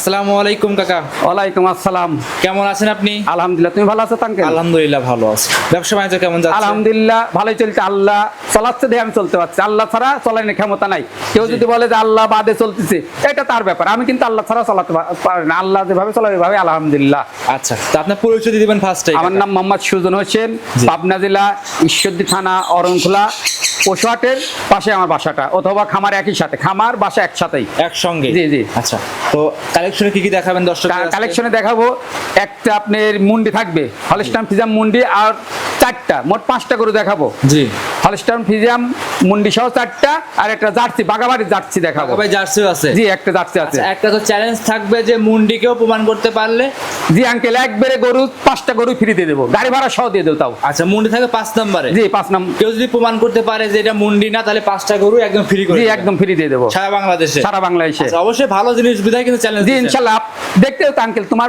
আসসালামু আলাইকুম কাকা। ওয়ালাইকুম আসসালাম। কেমন আছেন আপনি? আলহামদুলিল্লাহ তুমি ভালো আছো তাঙ্কে আলহামদুলিল্লাহ ভালো আছি। ব্যবসা বাণিজ্য কেমন যাচ্ছে? আলহামদুলিল্লাহ ভালোই চলছে। আল্লাহ চলাচ্ছে দিয়ে আমি চলতে পারছি। আল্লাহ ছাড়া ক্ষমতা নাই। কেউ যদি বলে যে আল্লাহ বাদে চলতেছে এটা তার ব্যাপার। আমি কিন্তু আল্লাহ ছাড়া চলাতে পারি না। আল্লাহ যেভাবে আলহামদুলিল্লাহ। আচ্ছা তো আপনার পরিচয় দিবেন ফার্স্টে আমার নাম মোহাম্মদ সুজন হোসেন। পাবনা জেলা ঈশ্বরদী থানা অরণখোলা পশুহাটের পাশে আমার বাসাটা অথবা খামার একই সাথে। খামার বাসা একসাথেই। একসঙ্গে। জি, জি। আচ্ছা তো কালেকশনে কি কি দেখাবেন দর্শক কালেকশনে দেখাবো একটা আপনার মুন্ডি থাকবে হলস্টাম ফিজাম মুন্ডি আর চারটা মোট পাঁচটা গরু দেখাবো। জি। হলস্টাম ফিজাম মুন্ডি সহ চারটা আর একটা জার্সি বাগাবাড়ির জার্সি দেখাবো। ভাই জার্সিও আছে? জি একটা জার্সি আছে। আচ্ছা একটা তো চ্যালেঞ্জ থাকবে যে মুন্ডিকেও প্রমাণ করতে পারলে। জি আঙ্কেল একবারে গরু পাঁচটা গরু ফ্রি দিয়ে দেবো। গাড়ি ভাড়া সহ দিয়ে দেবো তাও। আচ্ছা মুন্ডি থাকবে পাঁচ নম্বরে? জি পাঁচ নাম কেউ যদি প্রমাণ করতে পারে যে এটা মুন্ডি না তাহলে পাঁচটা গরু একদম ফ্রি করে জি একদম ফ্রি দিয়ে দেবো। সারা বাংলাদেশে। সারা বাংলাদেশে। আচ্ছা, অবশ্যই ভালো জিনিস বিধায় কিন্তু চ্যালেঞ্জ জি দেখতে তো আঙ্কেল তোমার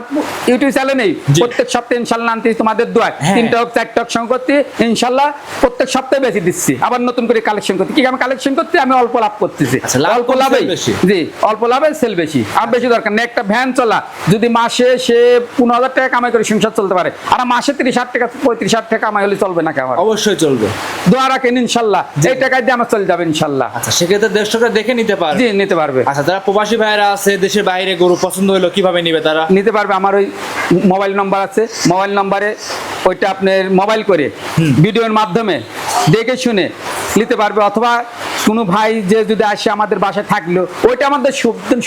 ইউটিউব চ্যানেল প্রত্যেক সপ্তাহে আনতে তোমাদের দোয়া হ্যাঁ। তিনটা হোক চারটা হোক সঙ্গে করতে প্রত্যেক সপ্তাহে বেশি দিচ্ছি। আবার নতুন করে কালেকশন করতে কি আমি কালেকশন করতে আমি অল্প লাভ করতেছি। আচ্ছা, অল্প লাভে জি অল্প লাভে সেল বেশি। আর বেশি দরকার একটা ভ্যান চলা। যদি মাসে সে পনেরো হাজার টাকা কামাই করে সংসার চলতে পারে। আর মাসে তিরিশ হাজার টাকা পঁয়ত্রিশ হাজার টাকা কামাই হলে চলবে না কেমন অবশ্যই চলবে। দোয়া রাখেন ইনশাল্লাহ। এই টাকায় দিয়ে আমার চলে যাবে ইনশাল্লাহ। আচ্ছা সেক্ষেত্রে দর্শকরা দেখে নিতে পারবে। জি নিতে পারবে। আচ্ছা যারা প্রবাসী ভাইরা আছে দেশের বাইরে গরু পছন্দ হলো কীভাবে নিবে তারা? নিতে পারবে আমার ওই মোবাইল নাম্বার আছে। মোবাইল নাম্বারে ওইটা আপনার মোবাইল করে ভিডিওর মাধ্যমে দেখে শুনে নিতে পারবে। অথবা কোনো ভাই যে যদি আসে আমাদের বাসায় থাকল ওইটা আমাদের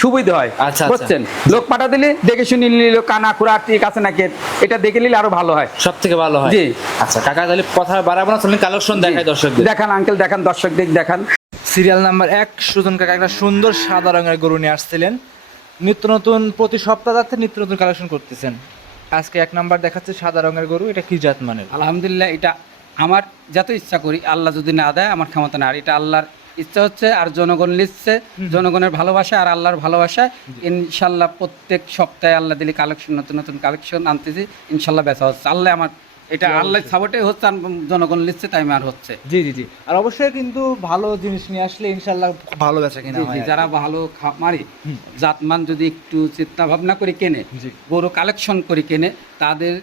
সুবিধা হয় আচ্ছা, আচ্ছা। বুঝছেন? লোক পাঠা দিলে দেখে শুনে নিল কানা খুরা ঠিক আছে নাকি? এটা দেখে নিলে আরও ভালো হয়। সব থেকে ভালো হয়। জি। আচ্ছা কাকা তাহলে কথা বাড়াবো না তাহলে কালেকশন দেখায় দর্শকদের। দেখান আঙ্কেল দেখান দর্শকদের দেখান। সিরিয়াল নাম্বার এক সুজন কাকা একটা সুন্দর সাদা রঙের গরু নিয়ে আসছিলেন। নিত্য নতুন প্রতি সপ্তাহ যাচ্ছে নিত্য নতুন কালেকশন করতেছেন। আজকে এক নাম্বার দেখাচ্ছে সাদা রঙের গরু এটা কি জাত মানের? আলহামদুলিল্লাহ এটা আমার যত ইচ্ছা করি আল্লাহ যদি না দেয় আমার ক্ষমতা না আর এটা আল্লাহর ইচ্ছা হচ্ছে আর জনগণ লিখছে জনগণের ভালোবাসা আর আল্লাহর ভালোবাসা ইনশাল্লাহ প্রত্যেক সপ্তাহে আল্লাহ দিলে কালেকশন নতুন নতুন কালেকশন আনতেছি ইনশাল্লাহ বেচা হচ্ছে। আল্লাহ আমার এটা আল্লাহ সাপোর্টে হচ্ছে আর জনগণ লিখছে তাই আর হচ্ছে। জি জি জি। আর অবশ্যই কিন্তু ভালো জিনিস নিয়ে আসলে ইনশাল্লাহ ভালো বেচা কিনা হয় যারা ভালো খামারি জাতমান যদি একটু চিন্তা ভাবনা করে কেনে। গরু কালেকশন করে কেনে তাদের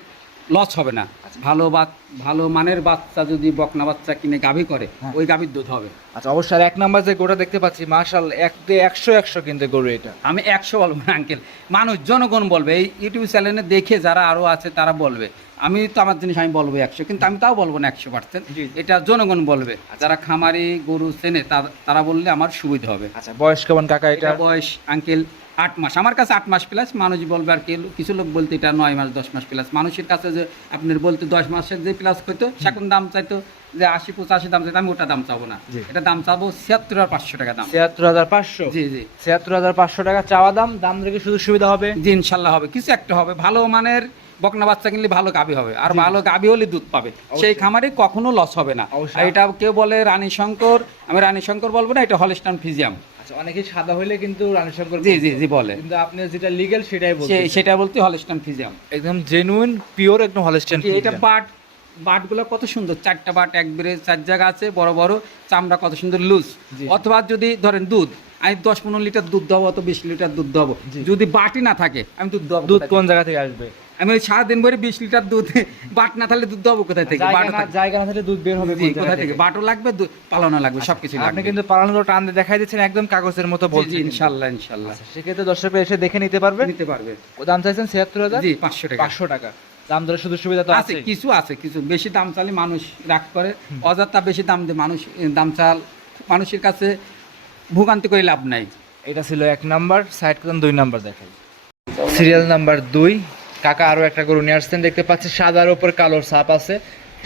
লস হবে না। ভালো বাত ভালো মানের বাচ্চা যদি বকনা বাচ্চা কিনে গাভী করে হ্যাঁ। ওই গাভীর দুধ হবে। আচ্ছা অবশ্যই আর এক নাম্বার যে গরুটা দেখতে পাচ্ছি মার্শাল এক একশো একশো কিন্তু গরু এটা। আমি একশো বলব না আঙ্কেল মানুষ জনগণ বলবে এই ইউটিউব চ্যানেলে দেখে যারা আরও আছে তারা বলবে। আমি তো আমার জিনিস আমি বলব একশো কিন্তু আমি তাও বলব না একশো পার্সেন্ট এটা জনগণ বলবে। যারা খামারি গরু চেনে তারা বললে আমার সুবিধা হবে। আচ্ছা বয়স কেমন কাকা এটা? বয়স আঙ্কেল আট মাস। আমার কাছে আট মাস প্লাস মানুষ বলবে আর কি কিছু লোক বলতে এটা নয় মাস দশ মাস প্লাস মানুষের কাছে যে আপনার বলতে দশ মাসের যে প্লাস হইতো সেখন দাম চাইতো যে আশি পঁচাশি দাম চাইতো আমি ওটা দাম চাবো না। এটা দাম চাবো ছিয়াত্তর আর পাঁচশো টাকা দাম। ছিয়াত্তর হাজার পাঁচশো? জি জি। ছিয়াত্তর হাজার পাঁচশো টাকা চাওয়া দাম দাম রেখে শুধু সুবিধা হবে? জি ইনশাল্লাহ হবে। কিছু একটা হবে। ভালো মানের বকনা বাচ্চা কিনলে ভালো গাবি হবে। আর ভালো গাবি হলে দুধ পাবে। সেই খামারে কখনো লস হবে না। আর এটা কেউ বলে রানী শঙ্কর আমি রানী শঙ্কর বলব না এটা হলস্টান ফিজিয়াম। আচ্ছা অনেকেই সাদা হইলে কিন্তু রানী শঙ্কর জি জি জি বলে। কিন্তু আপনি যেটা লিগেল সেটাই বলছেন সেটা বলতে হলস্টান ফিজিয়াম একদম জেনুইন পিওর একদম হলস্টেন যে এটা বাট বাটগুলো কত সুন্দর। চারটা বাট একবারে চার জায়গা আছে বড় বড় চামড়া কত সুন্দর লুজ অথবা যদি ধরেন দুধ আমি দশ পনেরো লিটার দুধ দেবো অত বিশ লিটার দুধ দেবো। যদি বাটি না থাকে আমি দুধ দেবো দুধ কোন জায়গা থেকে আসবে? আমি ওই সারাদিন ভরে বিশ লিটার দুধ বাট না থাকলে দুধ দেবো কোথায় থেকে? জায়গা না জায়গা না থাকলে দুধ বের হবে জি, কোথায় থেকে। বাটও লাগবে পালানো লাগবে সবকিছু আপনি কিন্তু পালানো টান দেখাই দিচ্ছেন একদম কাগজের মতো বলছেন। ইনশাল্লাহ ইনশাল্লাহ। সেক্ষেত্রে দর্শক এসে দেখে নিতে পারবে? নিতে পারবে। ও দাম চাইছেন ছিয়াত্তর হাজার? জি পাঁচশো টাকা। পাঁচশো টাকা। দাম ধরে শুধু সুবিধা তো আছে কিছু আছে কিছু। বেশি দাম চালে মানুষ রাগ করে। অযথা বেশি দাম দিয়ে মানুষ দাম চাল মানুষের কাছে ভোগান্তি করে লাভ নাই। এটা ছিল এক নাম্বার সাইড করুন দুই নাম্বার দেখাই। সিরিয়াল নাম্বার দুই কাকা আরও একটা গরু নিয়ে আসছেন দেখতে পাচ্ছি সাদার উপর কালোর ছাপ আছে।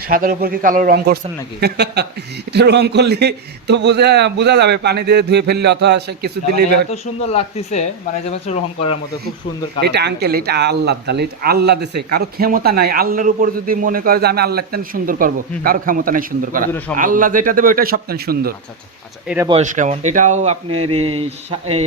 সাদার উপর কি কালো রং করছেন নাকি? এটা রং করলে তো বোঝা বোঝা যাবে পানি দিয়ে ধুয়ে ফেললে অথবা সে কিছু দিলে এত সুন্দর লাগতেছে মানে যেমন হচ্ছে রং করার মতো খুব সুন্দর এটা আঙ্কেল এটা আল্লাহ দাল এটা আল্লাহ দেশে কারও ক্ষমতা নাই আল্লাহর উপর যদি মনে করে যে আমি আল্লাহ সুন্দর করব কারও ক্ষমতা নাই সুন্দর করা। আল্লাহ যেটা দেবে ওইটাই সবথেকে সুন্দর। আচ্ছা আচ্ছা। এটা বয়স কেমন? এটাও আপনার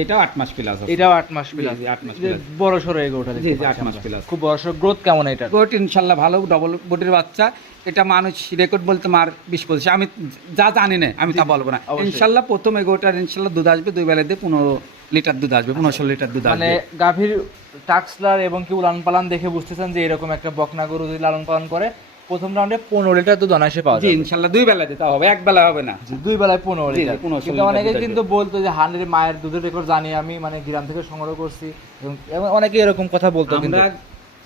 এটাও আট মাস প্লাস এটাও আট মাস প্লাস আট মাস বড় সড়ো এই গরুটা জি, জি, আট মাস plus। খুব বড় সড়ো গ্রোথ কেমন এটা? গোট ইনশাল্লাহ ভালো ডবল বডির বাচ্চা। এটা মানুষ রেকর্ড বলতে মার বিশ পঁচিশ। আমি যা জানি না আমি তা বলব না। ইনশাল্লাহ প্রথম এগোটার ইনশাল্লাহ দুধ আসবে দুই বেলা দিয়ে পনেরো লিটার দুধ আসবে পনেরো ষোলো লিটার দুধ মানে গাভীর টাক্সলার এবং কি উলান পালান দেখে বুঝতেছেন যে এরকম একটা বকনা গরু যদি লালন পালন করে প্রথম রাউন্ডে পনেরো লিটার দুধ অনায়াসে পাওয়া যায় ইনশাল্লাহ দুই বেলা দিতে হবে এক বেলা হবে না। দুই বেলায় পনেরো লিটার। কিন্তু অনেকে কিন্তু বলতো যে হান্ড্রেড মায়ের দুধের রেকর্ড জানি আমি মানে গ্রাম থেকে সংগ্রহ করছি। এবং এবং অনেকে এরকম কথা বলতো কিন্তু।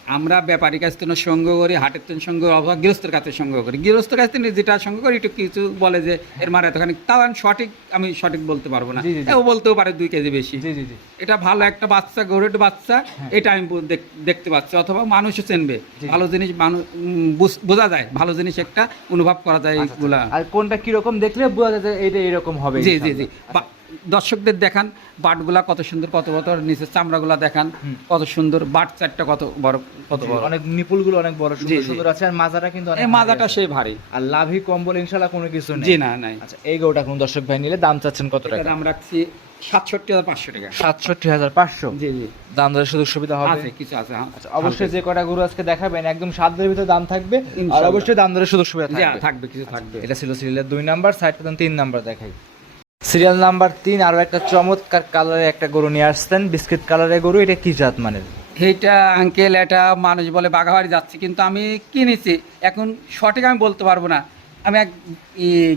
আমরা ব্যাপারী কাছ থেকে সংগ্রহ করি হাটের থেকে সংগ্রহ অথবা গৃহস্থের কাছে সংগ্রহ করি। গৃহস্থের কাছ থেকে যেটা সংগ্রহ করি একটু কিছু বলে যে এর মার এতখানি। তাও আমি সঠিক আমি সঠিক বলতে পারব না। জি, জি, জি। ও বলতেও পারে দুই কেজি বেশি। এটা ভালো একটা বাচ্চা গরুর বাচ্চা হ্যাঁ। এটা আমি দেখতে পাচ্ছি। অথবা মানুষও চিনবে। ভালো জিনিস মানুষ বুঝ- যায়। ভালো জিনিস একটা অনুভব করা যায় আচ্ছা, এইগুলা। আর কোনটা কীরকম দেখলে বোঝা যায় এটা এরকম হবে জি জি জি। দর্শকদের দেখান বাটগুলা কত সুন্দর কত কত নিচের চামড়াগুলা দেখান কত সুন্দর বাট চারটা কত বড় কত বড়। অনেক নিপুলগুলো অনেক বড় সুন্দর সুন্দর আছে আর মাজাটা কিন্তু অনেক এই মাজাটা সেই ভারী। আর লাভি কম্বল ইনশাআল্লাহ কোনো কিছু নেই। জি না নাই। আচ্ছা এই গরুটা কোন দর্শক ভাই নিলে দাম চাচ্ছেন কত টাকা? দাম রাখছি সাতষট্টি হাজার পাঁচশো টাকা। সাতষট্টি হাজার পাঁচশো? জি জি। দাম দরের সুযোগ সুবিধা হবে? আছে কিছু আছে হ্যাঁ। আচ্ছা অবশ্যই যে কটা গরু আজকে দেখাবেন একদম ভিতরে দাম থাকবে আর অবশ্যই দাম দরের সুযোগ সুবিধা থাকবে। থাকবে কিছু থাকবে। এটা ছিল সিরিয়ালের দুই নাম্বার সাইড তিন নাম্বার দেখাই। সিরিয়াল নাম্বার তিন আরও একটা চমৎকার কালারের একটা গরু নিয়ে আসছেন। বিস্কিট কালারের গরু এটা কি জাত মানের? এইটা আঙ্কেল এটা মানুষ বলে বাঘাবাড়ি যাচ্ছে কিন্তু আমি কিনেছি। এখন সঠিক আমি বলতে পারব না। আমি এক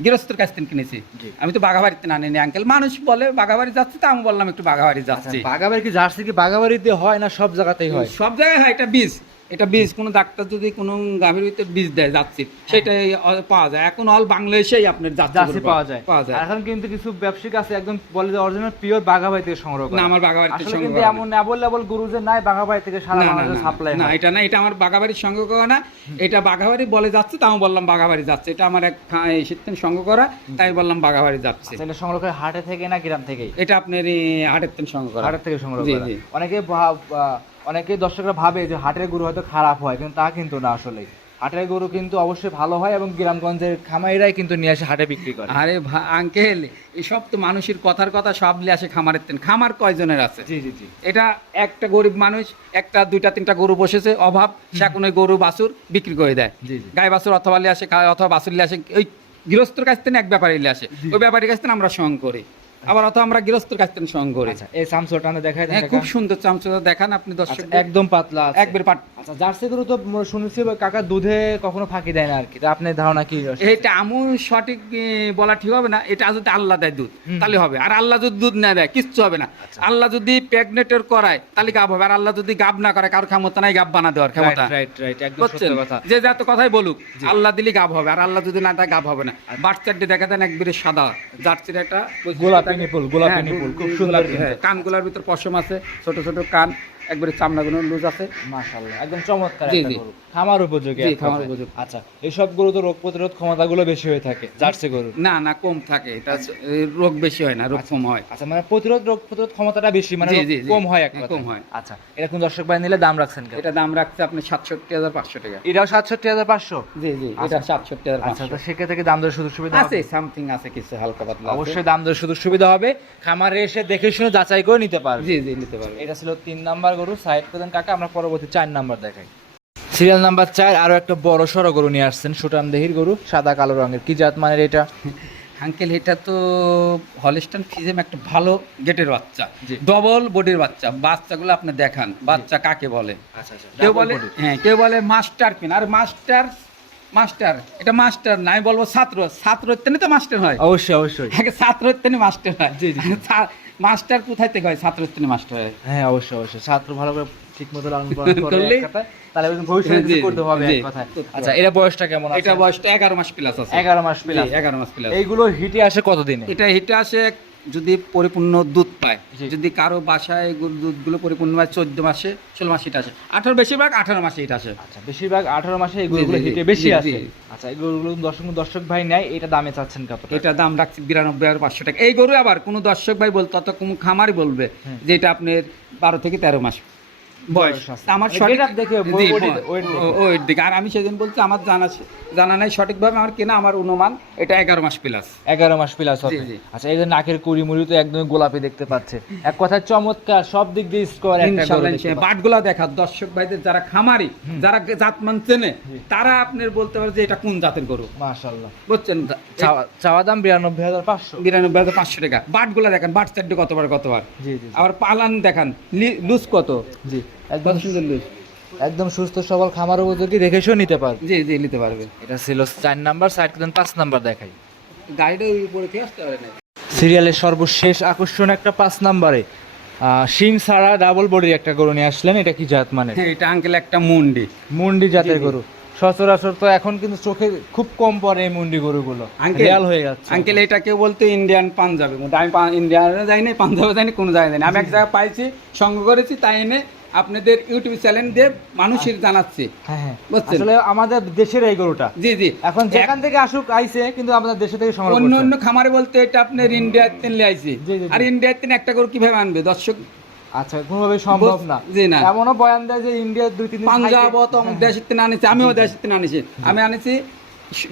গৃহস্থর কাছ থেকে কিনেছি। আমি তো বাঘাবাড়িতে না নিনি আঙ্কেল মানুষ বলে বাঘাবাড়ি যাচ্ছে তো আমি বললাম একটু বাঘাবাড়ি যাচ্ছি। বাগাবাড়ি কি জার্সি কি বাগাবাড়িতে হয় না সব জায়গাতেই হয়? সব জায়গায় হয় এটা বীজ। এটা বীজ কোনো ডাক্তার যদি কোনো গাভীর ভিতরে বীজ দেয় যাচ্ছি সেটাই পাওয়া যায়। এখন অল বাংলাদেশেই আপনার যাচ্ছে পাওয়া যায়। পাওয়া যায়। এখন কিন্তু কিছু ব্যবসায়িক আছে একদম বলে যে অরিজিনাল পিওর বাগাবাড়ি থেকে সংগ্রহ করে। না আমার বাঘাবাড়ি থেকে সংগ্রহ করা এমন অ্যাভেলেবল গরু যে নাই বাগাবাড়ি থেকে সারা বাংলাদেশে সাপ্লাই না এটা না এটা আমার বাগাবাড়ির সঙ্গ করা না। এটা বাগাবাড়ি বলে যাচ্ছে তাও বললাম বাগাবাড়ি যাচ্ছে। এটা আমার এক সিস্টেম সংগ্রহ করা তাই বললাম বাগাবাড়ি যাচ্ছে। এটা সংগ্রহ করে হাটে থেকে না গ্রাম থেকে এটা আপনার হাটের তেন সঙ্গ করা। হাটের থেকে সংগ্রহ করা। অনেকে ভাব- আহ, অনেকে দর্শকরা ভাবে যে হাটের গরু হয়তো খারাপ হয় কিন্তু তা কিন্তু না আসলে হাটের গরু কিন্তু অবশ্যই ভালো হয় এবং গ্রামগঞ্জের খামাইরাই কিন্তু নিয়ে আসে হাটে বিক্রি করে। আরে ভা- আঙ্কেল এসব তো মানুষের কথার কথা সব নিয়ে আসে খামারের তেন খামার কয়জনের আছে? জি জি জি। এটা একটা গরিব মানুষ একটা দুইটা তিনটা গরু বসেছে অভাব সে কোনো গরু বাছুর বিক্রি করে দেয়। গায়ে বাছুর অথবা লিয়ে আসে অথবা বাছুর লিয়ে আসে ওই গৃহস্থর কাছ থেকে এক ব্যাপারে লিয়ে আসে। ওই ব্যাপারীর কাছ থেকে আমরা সং করি। আবার অথবা আমরা গৃহস্থর কাছ থেকে সং করি। আচ্ছা এই দেখাই হ্যাঁ খুব সুন্দর চামচা দেখান আপনি আচ্ছা, দর্শক একদম পাতলা। একবার পাট আচ্ছা জার্সি গরু তো শুনেছি কাকা দুধে কখনো ফাঁকি দেয় না আর কি আপনার ধারণা কি? এটা সঠিক বলা ঠিক হবে না। এটা যদি আল্লাহ দেয় দুধ তাহলে হবে। আর আল্লাহ যদি দুধ না দেয় কিচ্ছু হবে না। আচ্ছা। আল্লাহ যদি প্রেগনেটের করায় তাহলে গাব হবে। আর আল্লাহ যদি গাব না করে কারোর ক্ষমতা নাই গাব বানা দেওয়ার ক্ষমতা। রাইট রাইট একদম সত্য কথা। যে যত কথাই বলুক আল্লাহ দিলি গাব হবে। আর আল্লাহ যদি না দেয় গাব হবে না। বাচ্চাটি দেখা দেন একবারে সাদা জার্সির একটা গোলাপি। নিপুল গোলাপি ফুল খুব সুন্দর হ্যাঁ, কানগুলার ভিতর পশম আছে ছোট ছোট কান একবারে চামড়াগুলো লুজ আছে। মাশাআল্লাহ একদম চমৎকার একটা গরু। খামার উপযোগী খামার উপযোগী। আচ্ছা এইসব গরু তো রোগ প্রতিরোধ ক্ষমতাগুলো বেশি হয়ে থাকে জার্সি গরু না না কম থাকে এটা রোগ বেশি হয় না রোগ কম হয়। আচ্ছা মানে প্রতিরোধ রোগ প্রতিরোধ ক্ষমতাটা বেশি মানে। কম হয় এক হ্যাঁ, কম হয়। আচ্ছা এটা কোন দর্শক ভাই নিলে দাম রাখছেন কেন? এটা দাম রাখছে আপনি সাতষট্টি হাজার পাঁচশো টাকা। এটাও সাতষট্টি হাজার পাঁচশো? জি জি এটা সাতষট্টি হাজার আচ্ছা তো সেক্ষেত্রে কি দাম দরের সুযোগ সুবিধা আছে সামথিং আছে কিছু হালকা পাতলা অবশ্যই দাম দরের সুযোগ সুবিধা হবে। খামারে এসে দেখে শুনে যাচাই করে নিতে পারবে। জি জি নিতে পারবে। এটা ছিল তিন নাম্বার গরু সাইড প্রধান কাকা আমরা পরবর্তী চার নাম্বার দেখাই। সিরিয়াল নাম্বার চার আরও একটা বড় সড়ো গরু নিয়ে আসছেন সুটাম দেহির গরু সাদা কালো রঙের। কি জাত মানের এটা? আঙ্কেল এটা তো হলিস্টান ফিজেম একটা ভালো গেটের বাচ্চা। ডবল বডির বাচ্চা। বাচ্চাগুলো আপনি দেখান বাচ্চা কাকে বলে? আচ্ছা আচ্ছা কেউ বলে হ্যাঁ কেউ বলে মাস্টার কিন আর মাস্টার মাস্টার এটা মাস্টার না আমি বলব ছাত্র। ছাত্র তেনে তো মাস্টার হয়? অবশ্যই অবশ্যই। আগে ছাত্র তেনে মাস্টার হয়। জি, জি। মাস্টার কোথায় থেকে হয়? ছাত্র তেনে মাস্টার হয়। হ্যাঁ অবশ্যই অবশ্যই। ছাত্র ভালো করে ঠিক লালন পালন করে করলেই- এক কথায়, তাহলে ভবিষ্যতে কিছু করতে হবে এক কথায়। আচ্ছা এটা বয়সটা কেমন এটা বয়সটা এগারো মাস প্লাস আছে। এগারো মাস প্লাস এগারো মাস প্লাস এইগুলো হিটে আসে কতদিনে? এটা হিটে আসে যদি পরিপূর্ণ দুধ পায় যদি কারও বাসায় দুধগুলো পরিপূর্ণ হয় চোদ্দ মাসে ষোলো মাসে আসে। আঠারো বেশিরভাগ আঠারো মাসে হিট আসে। আচ্ছা বেশিরভাগ আঠারো মাসে এই গরুগুলো জি, জি, হিটে বেশি আসে। জি। আচ্ছা এই গরুগুলো দর্শক দর্শক ভাই নেয় এটা দামে চাচ্ছেন কত এটা দাম রাখছি বিরানব্বই আর পাঁচশো টাকা। এই গরু আবার কোনো দর্শক ভাই বলতো অত কোনো খামারই বলবে হ্যাঁ। যেটা আপনার বারো থেকে তেরো মাস। বয়স আমার সঠিক দেখে, weight দেখে। আর আমি সেদিন বলছি আমার জানা জানা নাই সঠিকভাবে আমার কেনা আমার অনুমান এটা এগারো মাস প্লাস এগারো মাস প্লাস হবে। আচ্ছা এই যে নাকের কুড়ি মুড়ি তো একদমই গোলাপি দেখতে পাচ্ছে। এক কথায় চমৎকার সব দিক দিয়ে পাচ্ছি। বাটগুলা দেখা দর্শক ভাইদের যারা খামারি যারা জাত মান চেনে তারা আপনার বলতে পারে যে এটা কোন জাতের গরু? মাশাআল্লাহ বুঝছেন? চাওয়া- দাম বিরানব্বই হাজার পাঁচশো। বিরানব্বই হাজার পাঁচশো টাকা। বাটগুলা দেখেন বাট চারটে কতবার কতবার। আবার পালান দেখান লুজ কত? জি। একদম সুন্দর লুজ। একদম সুস্থ সবল খামার উপযোগী দেখে শুনে নিতে পারবে। জি জি নিতে পারবেন এটা ছিল চার নাম্বার সাইড দেন পাঁচ নাম্বার দেখাই। গাড়িটা ওই উপরে খেয়ে আসতে পারে না। সিরিয়ালের সর্বশেষ আকর্ষণ একটা পাঁচ নাম্বারে। শিং ছাড়া ডাবল বডির একটা গরু নিয়ে আসলেন এটা কি জাত মানে? হ্যাঁ এটা আঙ্কেল একটা মুন্ডি। মুন্ডি জাতের। গরু। সচরাচর তো এখন কিন্তু চোখে খুব কম পড়ে এই মুন্ডি গরুগুলো। আঙ্কেল রিয়াল হয়ে যাচ্ছে। আঙ্কেল এটা কেউ বলতে ইন্ডিয়ান পাঞ্জাবি আমি ইন্ডিয়ানে যাইনি পাঞ্জাবে যাইনি কোনো জায়গায় যাইনি। আমি এক জায়গায় পাইছি সংগ্রহ করেছি তাই এনে আপনাদের ইউটিউব চ্যানেল দিয়ে মানুষের জানাচ্ছি। হ্যাঁ হ্যাঁ? আসলে আমাদের দেশের এই গরুটা। জি জি। এখন যেখান থেকে আসুক আইছে কিন্তু আমাদের দেশে থেকে সংগ্রহ অন্য অন্য খামারে বলতে এটা আপনার ইন্ডিয়ার তেল আইছি। আর ইন্ডিয়ার তেল একটা করে কীভাবে আনবে দর্শক? আচ্ছা কোনোভাবে সম্ভব না। জি না। এমনও বয়ান দেয় যে ইন্ডিয়ার দুই তিন পাঞ্জাব অত দেশের আনিছি আমিও দেশের আনিছি। আমি আনিছি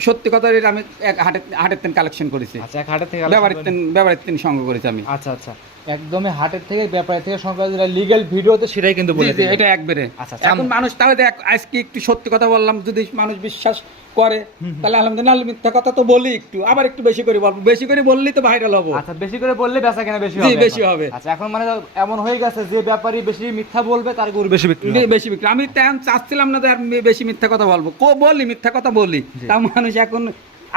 সত্যি কথা এটা আমি এক হাটের কালেকশন করেছি। আচ্ছা এক হাটের থেকে ব্যবহারের তেল ব্যবহারের তেল সংগ্রহ করেছি আমি। আচ্ছা আচ্ছা। একদমই হাটের থেকে ব্যাপারে থেকে সংগ্রহ যেটা লিগ্যাল ভিডিওতে সেটাই কিন্তু বলে জি, এটা একবারে। আচ্ছা, এখন মানুষ তাহলে দেখ আজকে একটু সত্যি কথা বললাম যদি মানুষ বিশ্বাস করে তাহলে আলহামদুলিল্লাহ মিথ্যা কথা তো বলি একটু আবার একটু বেশি করে বলব। বেশি করে বললেই তো ভাইরাল হব। আচ্ছা বেশি করে বললে বেচা কেনা বেশি জি, হবে বেশি হবে। আচ্ছা এখন মানে এমন হয়ে গেছে যে ব্যাপারী বেশি মিথ্যা বলবে তার গরু বেশি বিক্রি। বেশি বিক্রি আমি তেমন চাচ্ছিলাম না তো আর বেশি মিথ্যা কথা বলব। কো বলি মিথ্যা কথা বলি। তা মানুষ এখন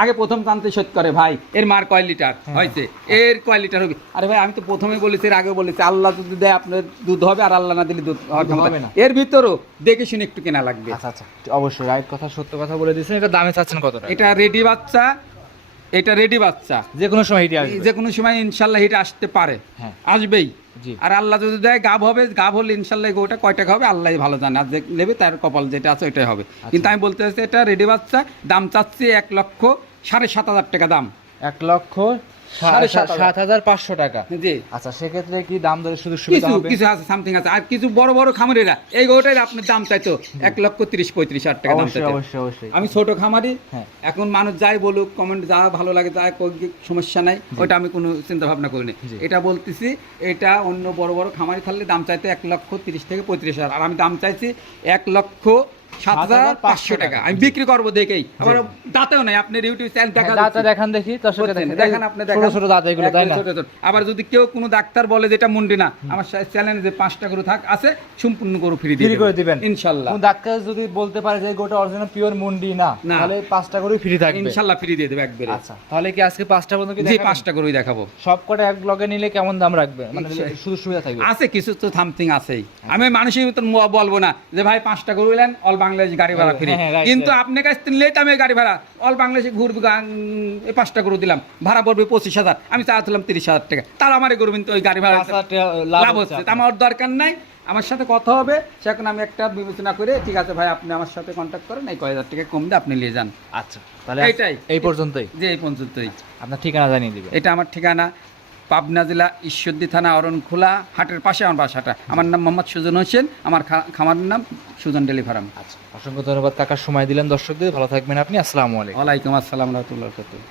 আগে প্রথম জানতে শোধ করে ভাই এর মার কয় লিটার? হ্যাঁ। হয়েছে? এর কয় লিটার হবে? আরে ভাই আমি তো প্রথমে বলেছি এর আগে বলেছি আল্লাহ যদি দেয় আপনার দুধ হবে আর আল্লাহ না দিলে দুধ হবে না। এর ভিতরও দেখে শুনে একটু কেনা লাগবে। আচ্ছা আচ্ছা অবশ্যই রাইট কথা সত্য কথা বলে দিয়েছেন এটা দামে চাচ্ছেন কত এটা রেডি বাচ্চা এটা রেডি বাচ্চা। যে কোনো সময় হিটে আসবে। যে কোনো সময় ইনশাল্লাহ হিট আসতে পারে হ্যাঁ। আসবেই। আর আল্লাহ যদি দেয় গাব হবে গাব হলে ইনশাল্লাহ গোটা কয় টাকা হবে? আল্লাহ ভালো জানে। আর যে নেবে তার কপাল যেটা আছে ওইটাই হবে। আচ্ছা। কিন্তু আমি বলতে চাচ্ছি এটা রেডি বাচ্চা দাম চাচ্ছি এক লক্ষ সাড়ে সাত হাজার টাকা দাম। এক লক্ষ সাড়ে সাত হাজার। পাঁচশো টাকা। জি। আচ্ছা সেক্ষেত্রে কি দাম দরের সুযোগ সুবিধা কিছু হবে? কিছু আছে সামথিং আছে। আর কিছু বড় বড় খামারিরা এই দাম চাইতো এক লক্ষ তিরিশ পঁয়ত্রিশ হাজার টাকা দাম অবশ্যই চাইতো। অবশ্যই অবশ্যই। আমি ছোট খামারি হ্যাঁ। এখন মানুষ যাই বলুক কমেন্ট যা ভালো লাগে যা সমস্যা নাই ওটা আমি কোনো চিন্তা ভাবনা করিনি। এটা বলতেছি এটা অন্য বড় বড় খামারি থাকলে দাম চাইতে এক লক্ষ তিরিশ থেকে পঁয়ত্রিশ হাজার। আর আমি দাম চাইছি এক লক্ষ সাত হাজার পাঁচশো টাকা। আমি বিক্রি করব দেখেই। দাঁতেও নাই আপনার ইউটিউব চ্যানেল দেখা হ্যাঁ, দেখান। দেখি দর্শকের বুঝছেন? দেখেন দেখেন আপনি ছোট দেখেন। ছোট দাঁত এগুলো তাই না। আবার যদি কেউ কোনো ডাক্তার বলে যেটা মুন্ডি না আমার চ্যানেলে যে পাঁচটা গরু থাক আছে সম্পূর্ণ গরু ফ্রি ফ্রি করে দিবেন। ইনশাল্লাহ। ডাক্তার যদি বলতে পারে যে গোটা অরিজিনাল পিওর মুন্ডি না। তাহলে পাঁচটা ফ্রি থাকবে। ইনশাল্লাহ ফ্রি দিয়ে দেবে একবারে। আচ্ছা তাহলে কি আজকে পাঁচটা পর্যন্ত কি পাঁচটা গরুই দেখাবো। সব কটা এক ব্লগে নিলে কেমন দাম রাখবে? মানে শুধু সুবিধা থাকবে। আছে কিছু তো সামথিং আছেই। আমি মানুষের মতন বলব না যে ভাই পাঁচটা গরু এলেন অল বাংলাদেশ গাড়ি ভাড়া ফ্রি। হ্যাঁ, হ্যাঁ, right, কিন্তু আপনার কাছ থেকে আমি গাড়ি ভাড়া। অল বাংলাদেশে ঘুরবো পাঁচটা গরু দিলাম। ভাড়া পড়বে পঁচিশ হাজার। আমি চাচ্ছিলাম তিরিশ হাজার টাকা। তার আমার গরু ওই গাড়ি ভাড়া লাভ হচ্ছে হচ্ছে। আমার দরকার নাই। আমার সাথে কথা হবে। সেখন আমি একটা বিবেচনা করে ঠিক আছে ভাই আপনি আমার সাথে কন্ট্যাক্ট করেন। এই কয় হাজার টাকা কম দিয়ে আপনি নিয়ে যান। আচ্ছা। তাহলে এইটাই। এই পর্যন্তই। যে এই পর্যন্তই। আপনার ঠিকানা জানিয়ে দিবেন। এটা আমার ঠিকানা। পাবনা জেলা ঈশ্বরদী থানা অরণখোলা হাটের পাশে আমার বাসাটা আমার নাম মোহাম্মদ সুজন হোসেন আমার খা- খামারের নাম সুজন ডেলি ফার্ম আচ্ছা অসংখ্য ধন্যবাদ কাকার সময় দিলেন দর্শকদের ভালো থাকবেন আপনি আসসালামু আলাইকুম। ওয়ালাইকুম আসসালাম রহমতুল্লাহ